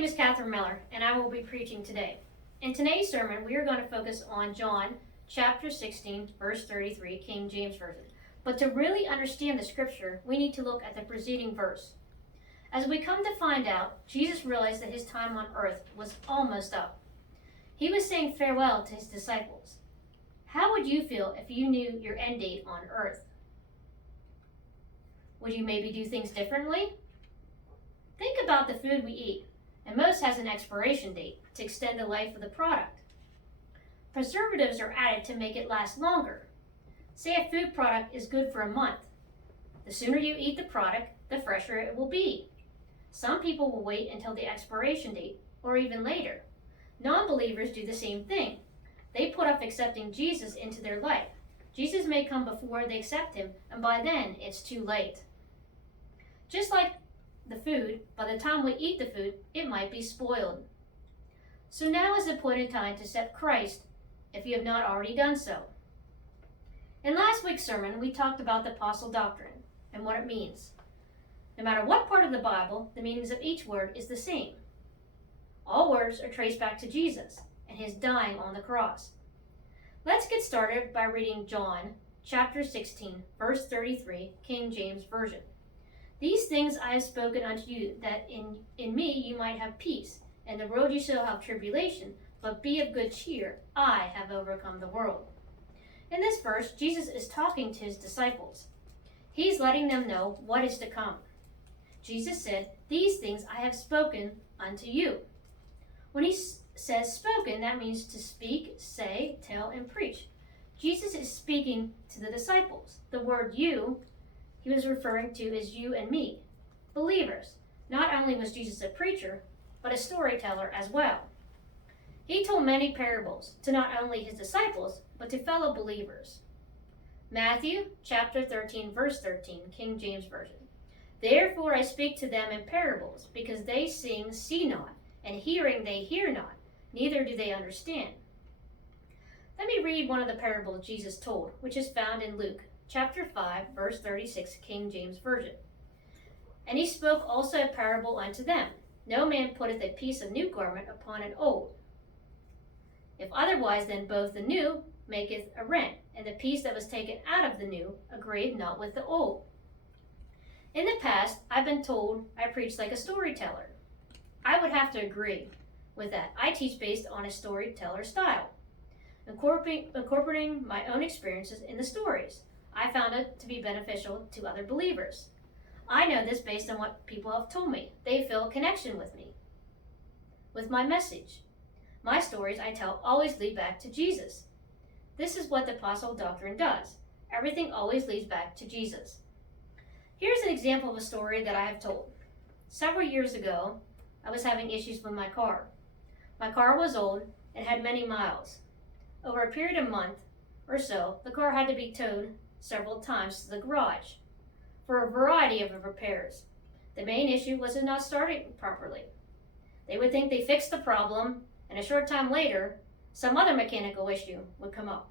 name is Catharine Miller, and I will be preaching today. In today's sermon, we are going to focus on John chapter 16, verse 33, King James Version. But to really understand the scripture, we need to look at the preceding verse. As we come to find out, Jesus realized that his time on earth was almost up. He was saying farewell to his disciples. How would you feel if you knew your end date on earth? Would you maybe do things differently? Think about the food we eat, and most has an expiration date to extend the life of the product. Preservatives are added to make it last longer. Say a food product is good for a month. The sooner you eat the product, the fresher it will be. Some people will wait until the expiration date, or even later. Non-believers do the same thing. They put off accepting Jesus into their life. Jesus may come before they accept him, and by then it's too late. Just like the food, by the time we eat the food, it might be spoiled. So now is the appointed time to accept Christ if you have not already done so. In last week's sermon, we talked about the apostle doctrine and what it means. No matter what part of the Bible, the meanings of each word is the same. All words are traced back to Jesus and his dying on the cross. Let's get started by reading John chapter 16, verse 33, King James Version. These things I have spoken unto you, that in me you might have peace. In the world you shall have tribulation, but be of good cheer. I have overcome the world. In this verse, Jesus is talking to his disciples. He's letting them know what is to come. Jesus said, these things I have spoken unto you. When he says spoken, that means to speak, say, tell, and preach. Jesus is speaking to the disciples. The word you, he was referring to as you and me, believers. Not only was Jesus a preacher, but a storyteller as well. He told many parables to not only his disciples, but to fellow believers. Matthew chapter 13, verse 13, King James Version. Therefore I speak to them in parables, because they seeing see not, and hearing they hear not, neither do they understand. Let me read one of the parables Jesus told, which is found in Luke chapter 5, verse 36, King James Version. And he spoke also a parable unto them. No man putteth a piece of new garment upon an old. If otherwise, then both the new maketh a rent, and the piece that was taken out of the new agreeth not with the old. In the past, I've been told I preach like a storyteller. I would have to agree with that. I teach based on a storyteller style, incorporating my own experiences in the stories. I found it to be beneficial to other believers. I know this based on what people have told me. They feel a connection with me, with my message. My stories I tell always lead back to Jesus. This is what the apostle doctrine does. Everything always leads back to Jesus. Here's an example of a story that I have told. Several years ago, I was having issues with my car. My car was old and had many miles. Over a period of a month or so, the car had to be towed several times to the garage for a variety of repairs. The main issue was it not starting properly. They would think they fixed the problem, and a short time later, some other mechanical issue would come up.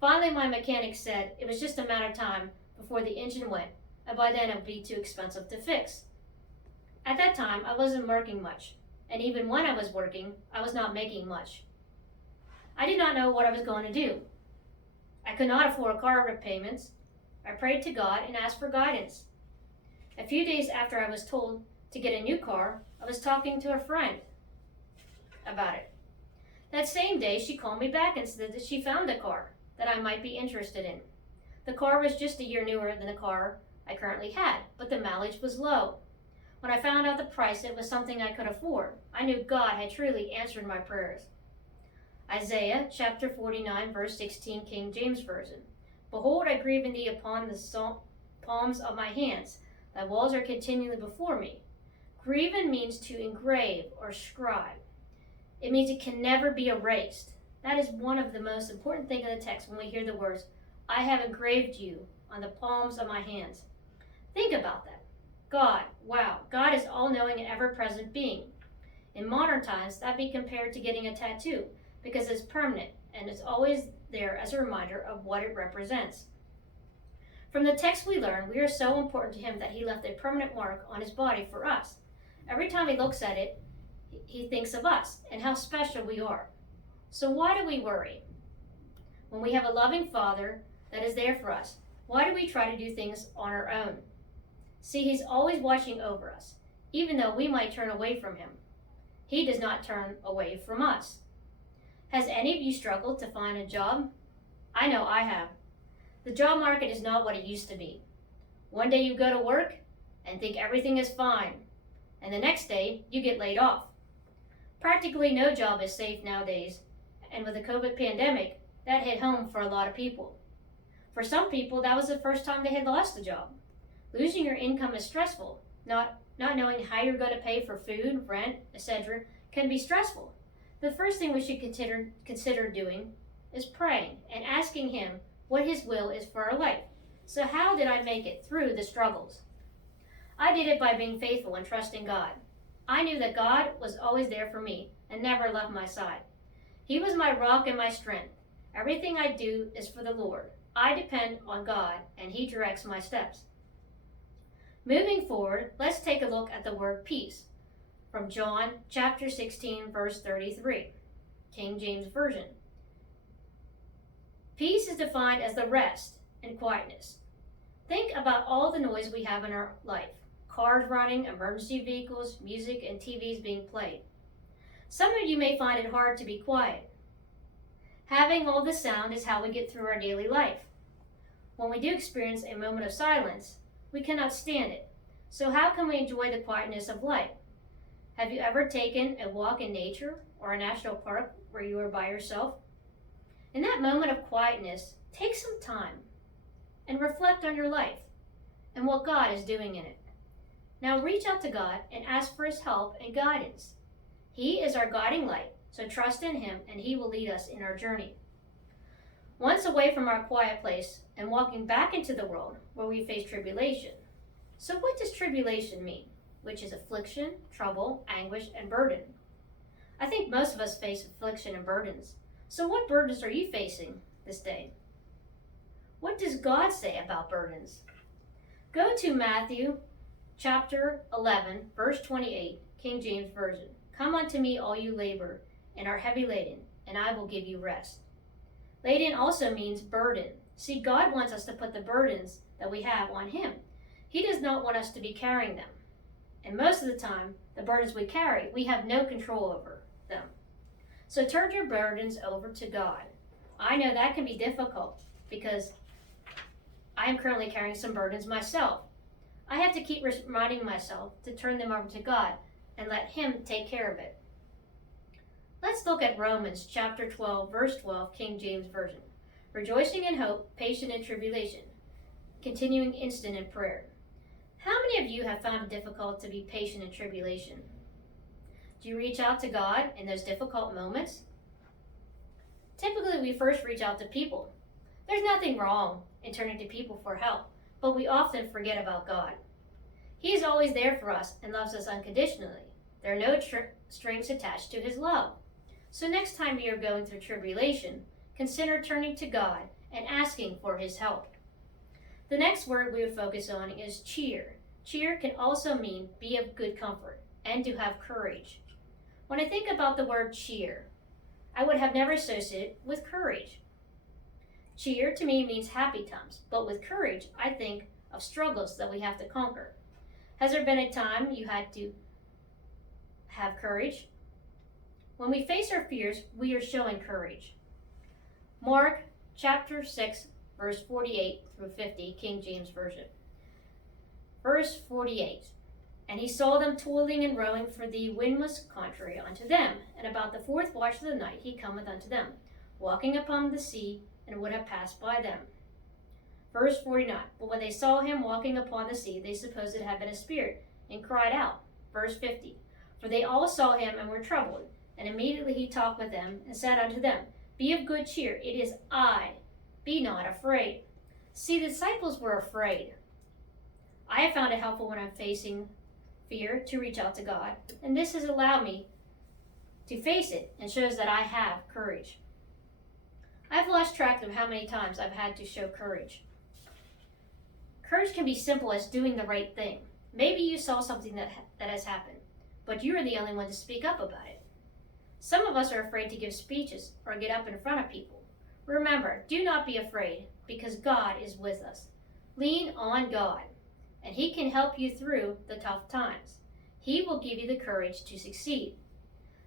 Finally, my mechanic said it was just a matter of time before the engine went, and by then it would be too expensive to fix. At that time, I wasn't working much, and even when I was working, I was not making much. I did not know what I was going to do. I could not afford car repayments. I prayed to God and asked for guidance. A few days after I was told to get a new car, I was talking to a friend about it. That same day, she called me back and said that she found a car that I might be interested in. The car was just a year newer than the car I currently had, but the mileage was low. When I found out the price, it was something I could afford. I knew God had truly answered my prayers. Isaiah chapter 49, verse 16, King James Version. Behold, I grieve in thee upon the palms of my hands. Thy walls are continually before me. Graven means to engrave or scribe. It means it can never be erased. That is one of the most important things in the text when we hear the words, I have engraved you on the palms of my hands. Think about that. God, wow, God is all-knowing and ever-present being. In modern times, that be compared to getting a tattoo, because it's permanent and it's always there as a reminder of what it represents. From the text we learn, we are so important to him that he left a permanent mark on his body for us. Every time he looks at it, He thinks of us and how special we are. So why do we worry? When we have a loving Father that is there for us, why do we try to do things on our own? See, He's always watching over us, even though we might turn away from Him. He does not turn away from us. Has any of you struggled to find a job? I know I have. The job market is not what it used to be. One day you go to work and think everything is fine, and the next day you get laid off. Practically no job is safe nowadays, and with the COVID pandemic, that hit home for a lot of people. For some people, that was the first time they had lost a job. Losing your income is stressful. Not knowing how you're going to pay for food, rent, etc. can be stressful. The first thing we should consider doing is praying and asking Him what His will is for our life. So how did I make it through the struggles? I did it by being faithful and trusting God. I knew that God was always there for me and never left my side. He was my rock and my strength. Everything I do is for the Lord. I depend on God, and He directs my steps. Moving forward, let's take a look at the word peace from John chapter 16, verse 33, King James Version. Peace is defined as the rest and quietness. Think about all the noise we have in our life. Cars running, emergency vehicles, music, and TVs being played. Some of you may find it hard to be quiet. Having all the sound is how we get through our daily life. When we do experience a moment of silence, we cannot stand it. So how can we enjoy the quietness of life? Have you ever taken a walk in nature or a national park where you are by yourself? In that moment of quietness, take some time and reflect on your life and what God is doing in it. Now reach out to God and ask for His help and guidance. He is our guiding light, so trust in Him and He will lead us in our journey. Once away from our quiet place and walking back into the world where we face tribulation. So what does tribulation mean? Which is affliction, trouble, anguish, and burden. I think most of us face affliction and burdens. So what burdens are you facing this day? What does God say about burdens? Go to Matthew chapter 11, verse 28, King James Version. Come unto me, all you labor and are heavy laden, and I will give you rest. Laden also means burden. See, God wants us to put the burdens that we have on Him. He does not want us to be carrying them. And most of the time, the burdens we carry, we have no control over them. So turn your burdens over to God. I know that can be difficult because I am currently carrying some burdens myself. I have to keep reminding myself to turn them over to God and let Him take care of it. Let's look at Romans chapter 12, verse 12, King James Version. Rejoicing in hope, patient in tribulation, continuing instant in prayer. How many of you have found it difficult to be patient in tribulation? Do you reach out to God in those difficult moments? Typically, we first reach out to people. There's nothing wrong in turning to people for help, but we often forget about God. He is always there for us and loves us unconditionally. There are no strings attached to His love. So next time you are going through tribulation, consider turning to God and asking for His help. The next word we would focus on is cheer. Cheer can also mean be of good comfort and to have courage. When I think about the word cheer, I would have never associated it with courage. Cheer to me means happy times, but with courage, I think of struggles that we have to conquer. Has there been a time you had to have courage? When we face our fears, we are showing courage. Mark chapter 6, verse 48 through 50, King James Version. Verse 48. And he saw them toiling and rowing, for the wind was contrary unto them. And about the fourth watch of the night he cometh unto them, walking upon the sea, and would have passed by them. Verse 49. But when they saw him walking upon the sea, they supposed it had been a spirit, and cried out. Verse 50. For they all saw him and were troubled. And immediately he talked with them, and said unto them, Be of good cheer, it is I, be not afraid. See, the disciples were afraid. I have found it helpful when I'm facing fear to reach out to God, and this has allowed me to face it and shows that I have courage. I've lost track of how many times I've had to show courage. Courage can be simple as doing the right thing. Maybe you saw something that has happened, but you are the only one to speak up about it. Some of us are afraid to give speeches or get up in front of people. Remember, do not be afraid, because God is with us. Lean on God, and He can help you through the tough times. He will give you the courage to succeed.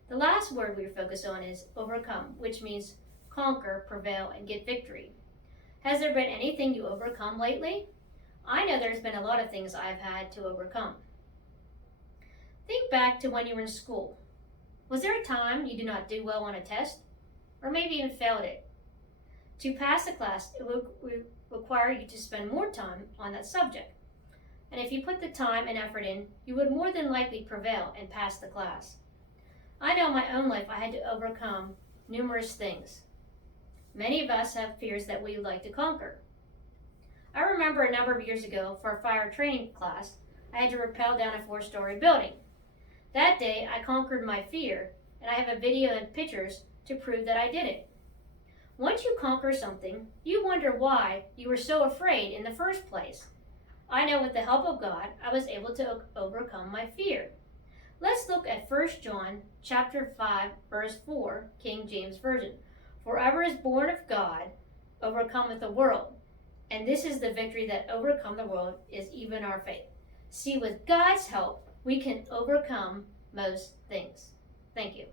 The last word we focus on is overcome, which means conquer, prevail, and get victory. Has there been anything you overcome lately? I know there's been a lot of things I've had to overcome. Think back to when you were in school. Was there a time you did not do well on a test? Or maybe even failed it? To pass the class, it will require you to spend more time on that subject. And if you put the time and effort in, you would more than likely prevail and pass the class. I know in my own life I had to overcome numerous things. Many of us have fears that we would like to conquer. I remember a number of years ago for a fire training class, I had to rappel down a 4-story building. That day, I conquered my fear, and I have a video and pictures to prove that I did it. Once you conquer something, you wonder why you were so afraid in the first place. I know with the help of God, I was able to overcome my fear. Let's look at 1 John chapter 5, verse 4, King James Version. For whoever is born of God overcometh the world. And this is the victory that overcome the world, is even our faith. See, with God's help, we can overcome most things. Thank you.